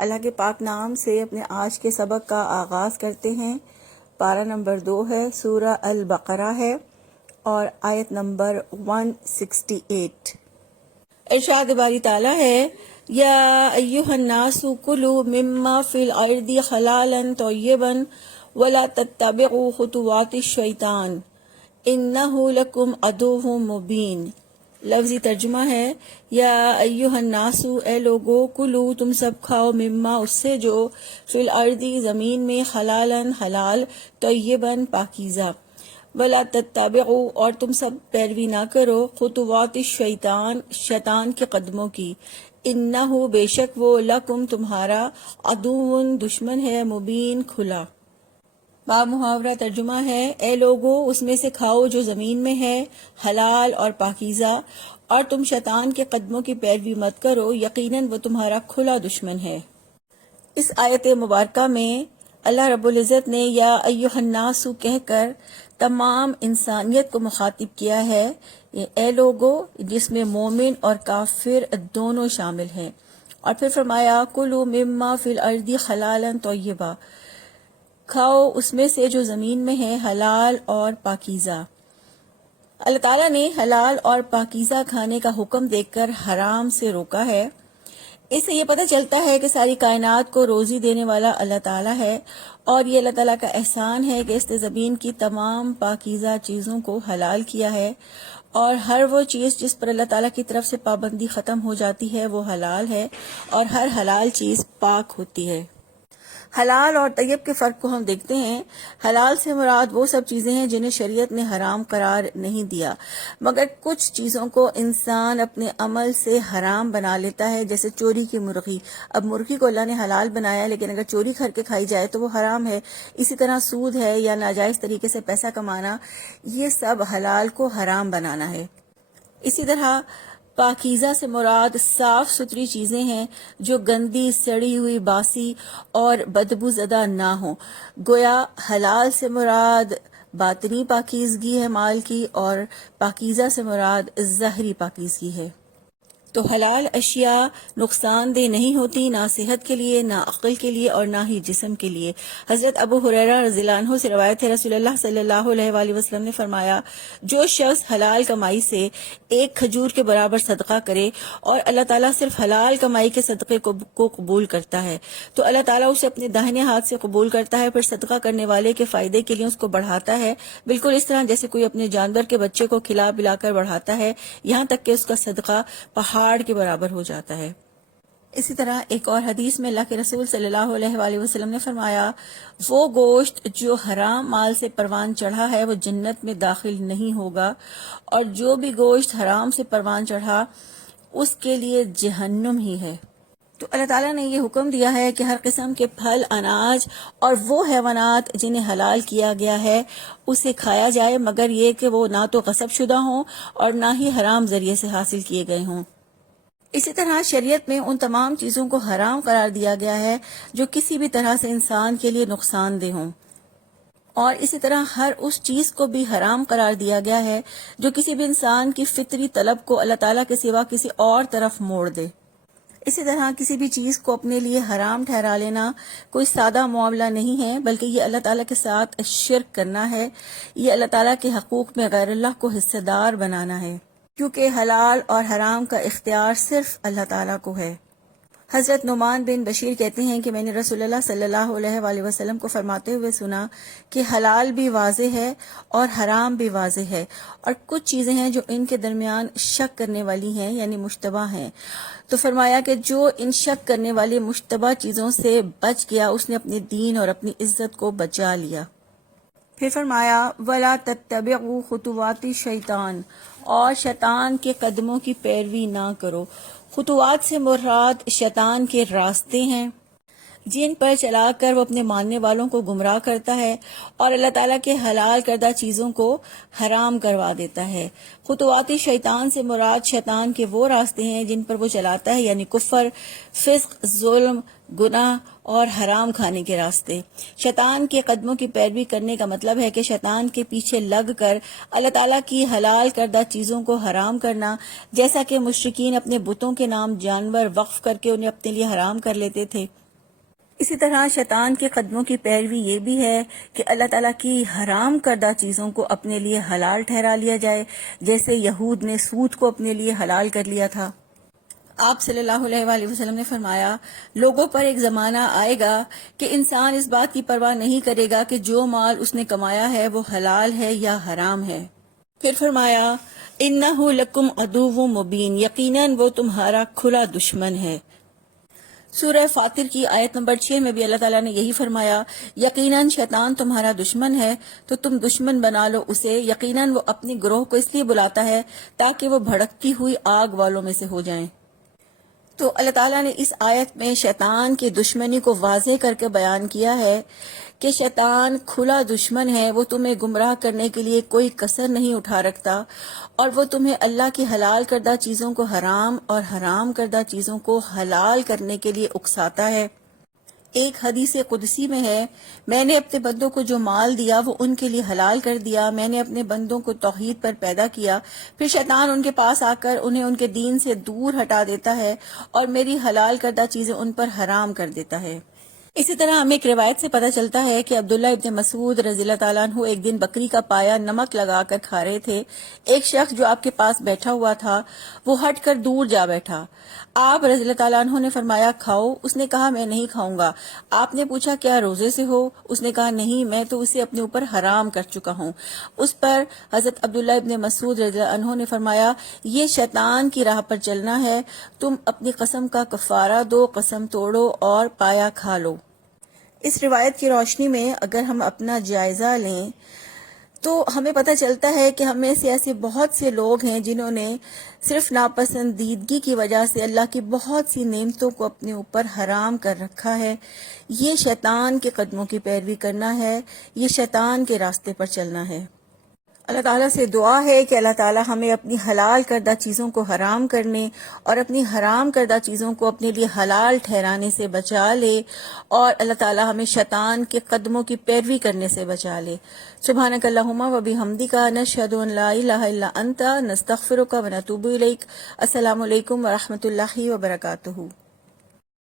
اللہ کے پاک نام سے اپنے آج کے سبق کا آغاز کرتے ہیں۔ پارہ نمبر 2 ہے، سورہ البقرہ ہے اور آیت نمبر 168۔ ارشاد باری تعالیٰ ہے، یا ایھا الناس کلوا مما فی الارض حلالا طیبا ولا تتبعوا خطوات الشیطان انہ لکم عدو مبین۔ لفظی ترجمہ ہے، یا ایھا الناس، اے لوگو، کلو تم سب کھاؤ، مما اس سے جو، فی الارض زمین میں، حلالا حلال، طیبا پاکیزہ، ولا تتبعوا اور تم سب پیروی نہ کرو، خطوات الشیطان شیطان کے قدموں کی، انہ بے شک وہ، لکم تمہارا، عدو دشمن ہے، مبین کھلا۔ با محاورہ ترجمہ ہے، اے لوگو اس میں سے کھاؤ جو زمین میں ہے، حلال اور پاکیزہ، اور تم شیطان کے قدموں کی پیروی مت کرو، یقیناً وہ تمہارا کھلا دشمن ہے۔ اس آیت مبارکہ میں اللہ رب العزت نے یا ایھا الناس کہہ کر تمام انسانیت کو مخاطب کیا ہے، اے لوگو، جس میں مومن اور کافر دونوں شامل ہیں، اور پھر فرمایا کلوا مما فی الارض حلالا طیبا، کھاؤ اس میں سے جو زمین میں ہے، حلال اور پاکیزہ۔ اللہ تعالیٰ نے حلال اور پاکیزہ کھانے کا حکم دے کر حرام سے روکا ہے۔ اس سے یہ پتہ چلتا ہے کہ ساری کائنات کو روزی دینے والا اللہ تعالیٰ ہے، اور یہ اللہ تعالیٰ کا احسان ہے کہ اس نے زمین کی تمام پاکیزہ چیزوں کو حلال کیا ہے، اور ہر وہ چیز جس پر اللہ تعالیٰ کی طرف سے پابندی ختم ہو جاتی ہے وہ حلال ہے، اور ہر حلال چیز پاک ہوتی ہے۔ حلال اور طیب کے فرق کو ہم دیکھتے ہیں۔ حلال سے مراد وہ سب چیزیں ہیں جنہیں شریعت نے حرام قرار نہیں دیا، مگر کچھ چیزوں کو انسان اپنے عمل سے حرام بنا لیتا ہے، جیسے چوری کی مرغی۔ اب مرغی کو اللہ نے حلال بنایا، لیکن اگر چوری کر کے کھائی جائے تو وہ حرام ہے۔ اسی طرح سود ہے یا ناجائز طریقے سے پیسہ کمانا، یہ سب حلال کو حرام بنانا ہے۔ اسی طرح پاکیزہ سے مراد صاف ستھری چیزیں ہیں جو گندی، سڑی ہوئی، باسی اور بدبو زدہ نہ ہوں۔ گویا حلال سے مراد باطنی پاکیزگی ہے مال کی، اور پاکیزہ سے مراد ظاہری پاکیزگی ہے۔ تو حلال اشیاء نقصان دہ نہیں ہوتی، نہ صحت کے لیے، نہ عقل کے لیے، اور نہ ہی جسم کے لیے۔ حضرت ابو ہریرہ رضی اللہ عنہ سے روایت ہے، رسول اللہ صلی اللہ علیہ وآلہ وسلم نے فرمایا، جو شخص حلال کمائی سے ایک کھجور کے برابر صدقہ کرے، اور اللہ تعالیٰ صرف حلال کمائی کے صدقے کو قبول کرتا ہے، تو اللہ تعالیٰ اسے اپنے داہنے ہاتھ سے قبول کرتا ہے، پھر صدقہ کرنے والے کے فائدے کے لیے اس کو بڑھاتا ہے، بالکل اس طرح جیسے کوئی اپنے جانور کے بچے کو کھلا پلا کر بڑھاتا ہے، یہاں تک کہ اس کا صدقہ پہاڑ کے برابر ہو جاتا ہے۔ اسی طرح ایک اور حدیث میں اللہ کے رسول صلی اللہ علیہ وآلہ وسلم نے فرمایا، وہ گوشت جو حرام مال سے پروان چڑھا ہے وہ جنت میں داخل نہیں ہوگا، اور جو بھی گوشت حرام سے پروان چڑھا اس کے لیے جہنم ہی ہے۔ تو اللہ تعالیٰ نے یہ حکم دیا ہے کہ ہر قسم کے پھل، اناج اور وہ حیوانات جنہیں حلال کیا گیا ہے اسے کھایا جائے، مگر یہ کہ وہ نہ تو غصب شدہ ہوں اور نہ ہی حرام ذریعے سے حاصل کیے گئے ہوں۔ اسی طرح شریعت میں ان تمام چیزوں کو حرام قرار دیا گیا ہے جو کسی بھی طرح سے انسان کے لیے نقصان دہ ہوں، اور اسی طرح ہر اس چیز کو بھی حرام قرار دیا گیا ہے جو کسی بھی انسان کی فطری طلب کو اللہ تعالیٰ کے سوا کسی اور طرف موڑ دے۔ اسی طرح کسی بھی چیز کو اپنے لیے حرام ٹھہرا لینا کوئی سادہ معاملہ نہیں ہے، بلکہ یہ اللہ تعالیٰ کے ساتھ شرک کرنا ہے، یہ اللہ تعالیٰ کے حقوق میں غیر اللہ کو حصہ دار بنانا ہے، کیونکہ حلال اور حرام کا اختیار صرف اللہ تعالیٰ کو ہے۔ حضرت نعمان بن بشیر کہتے ہیں کہ میں نے رسول اللہ صلی اللہ علیہ وآلہ وسلم کو فرماتے ہوئے سنا کہ حلال بھی واضح ہے اور حرام بھی واضح ہے، اور کچھ چیزیں ہیں جو ان کے درمیان شک کرنے والی ہیں، یعنی مشتبہ ہیں۔ تو فرمایا کہ جو ان شک کرنے والی مشتبہ چیزوں سے بچ گیا اس نے اپنے دین اور اپنی عزت کو بچا لیا۔ پھر فرمایا وَلَا تَتَّبِعُوا خُطُوَاتِ الشَّیطان، اور شیطان کے قدموں کی پیروی نہ کرو۔ خطوات سے مراد شیطان کے راستے ہیں جن پر چلا کر وہ اپنے ماننے والوں کو گمراہ کرتا ہے اور اللہ تعالیٰ کے حلال کردہ چیزوں کو حرام کروا دیتا ہے۔ خطوات شیطان سے مراد شیطان کے وہ راستے ہیں جن پر وہ چلاتا ہے، یعنی کفر، فسق، ظلم، گناہ اور حرام کھانے کے راستے۔ شیطان کے قدموں کی پیروی کرنے کا مطلب ہے کہ شیطان کے پیچھے لگ کر اللہ تعالیٰ کی حلال کردہ چیزوں کو حرام کرنا، جیسا کہ مشرکین اپنے بتوں کے نام جانور وقف کر کے انہیں اپنے لیے حرام کر لیتے تھے۔ اسی طرح شیطان کے قدموں کی پیروی یہ بھی ہے کہ اللہ تعالیٰ کی حرام کردہ چیزوں کو اپنے لیے حلال ٹھہرا لیا جائے، جیسے یہود نے سود کو اپنے لیے حلال کر لیا تھا۔ آپ صلی اللہ علیہ وآلہ وسلم نے فرمایا، لوگوں پر ایک زمانہ آئے گا کہ انسان اس بات کی پرواہ نہیں کرے گا کہ جو مال اس نے کمایا ہے وہ حلال ہے یا حرام ہے۔ پھر فرمایا، اِنَّهُ لَكُمْ عَدُوٌّ مُبِينٌ، یقیناً وہ تمہارا کھلا دشمن ہے۔ سورہ فاطر کی آیت نمبر 6 میں بھی اللہ تعالیٰ نے یہی فرمایا، یقیناً شیطان تمہارا دشمن ہے تو تم دشمن بنا لو اسے، یقیناً وہ اپنی گروہ کو اس لیے بلاتا ہے تاکہ وہ بھڑکتی ہوئی آگ والوں میں سے ہو جائیں۔ تو اللہ تعالیٰ نے اس آیت میں شیطان کی دشمنی کو واضح کر کے بیان کیا ہے کہ شیطان کھلا دشمن ہے، وہ تمہیں گمراہ کرنے کے لیے کوئی کسر نہیں اٹھا رکھتا، اور وہ تمہیں اللہ کی حلال کردہ چیزوں کو حرام اور حرام کردہ چیزوں کو حلال کرنے کے لیے اکساتا ہے۔ ایک حدیث قدسی میں ہے، میں نے اپنے بندوں کو جو مال دیا وہ ان کے لیے حلال کر دیا، میں نے اپنے بندوں کو توحید پر پیدا کیا، پھر شیطان ان کے پاس آ کر انہیں ان کے دین سے دور ہٹا دیتا ہے اور میری حلال کردہ چیزیں ان پر حرام کر دیتا ہے۔ اسی طرح ہمیں ایک روایت سے پتہ چلتا ہے کہ عبداللہ ابن مسعود رضی اللہ تعالیٰ عنہ ایک دن بکری کا پایا نمک لگا کر کھا رہے تھے۔ ایک شخص جو آپ کے پاس بیٹھا ہوا تھا وہ ہٹ کر دور جا بیٹھا۔ آپ رضی اللہ تعالیٰ عنہ نے فرمایا، کھاؤ۔ اس نے کہا، میں نہیں کھاؤں گا۔ آپ نے پوچھا، کیا روزے سے ہو؟ اس نے کہا، نہیں، میں تو اسے اپنے اوپر حرام کر چکا ہوں۔ اس پر حضرت عبداللہ ابن مسعود رضی اللہ عنہ نے فرمایا، یہ شیطان کی راہ پر چلنا ہے، تم اپنی قسم کا کفارہ دو، قسم توڑو اور پایا کھا لو۔ اس روایت کی روشنی میں اگر ہم اپنا جائزہ لیں تو ہمیں پتہ چلتا ہے کہ ہم میں سے ایسے بہت سے لوگ ہیں جنہوں نے صرف ناپسندیدگی کی وجہ سے اللہ کی بہت سی نعمتوں کو اپنے اوپر حرام کر رکھا ہے۔ یہ شیطان کے قدموں کی پیروی کرنا ہے، یہ شیطان کے راستے پر چلنا ہے۔ اللہ تعالیٰ سے دعا ہے کہ اللہ تعالیٰ ہمیں اپنی حلال کردہ چیزوں کو حرام کرنے اور اپنی حرام کردہ چیزوں کو اپنے لیے حلال ٹھہرانے سے بچا لے، اور اللہ تعالیٰ ہمیں شیطان کے قدموں کی پیروی کرنے سے بچا لے۔ سبحانک اللہم و بحمدک، نشہد ان لا الہ الا انت، نستغفرک و نتوب الیک۔ السلام علیکم ورحمۃ اللہ وبرکاتہ۔